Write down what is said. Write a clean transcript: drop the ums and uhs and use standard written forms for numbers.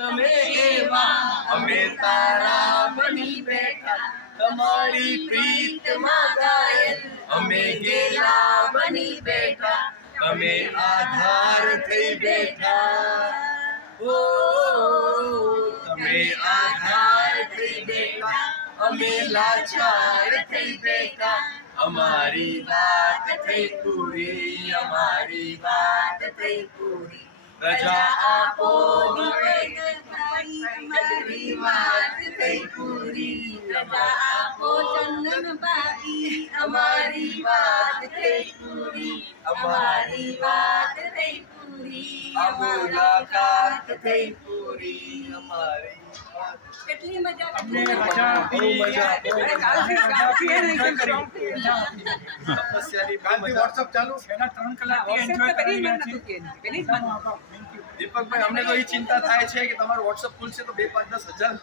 તમે એવા અમે તારા બની બેઠા તમારી પ્રીતમાં ઘાયલ અમે ગેલા બની બેઠા તમે આધાર થઈ બેઠા ઓ તમે આધાર થઈ બેઠા અમે લાચાર થઈ બેઠા અમારી વાત થઈ પૂરી અમારી વાત થઈ પૂરી રજા આપો હવે અમારી વાત થઈ પૂરી રજા આપો ચંદનબાઈ અમારી વાત થઈ પૂરી અમારી વાત થઈ પૂરી આ મુલાકાત થઈ પૂરી અમારી કેટલી મજા અમને મજા બહુ મજા કાલથી WhatsApp ચાલુ છેલ્લા 3 કલાક એન્જોય કરી રહ્યા છીએ દીપકભાઈ અમને તો એ ચિંતા થાય છે કે તમારું WhatsApp ખુલશે તો 2-5-10 હજાર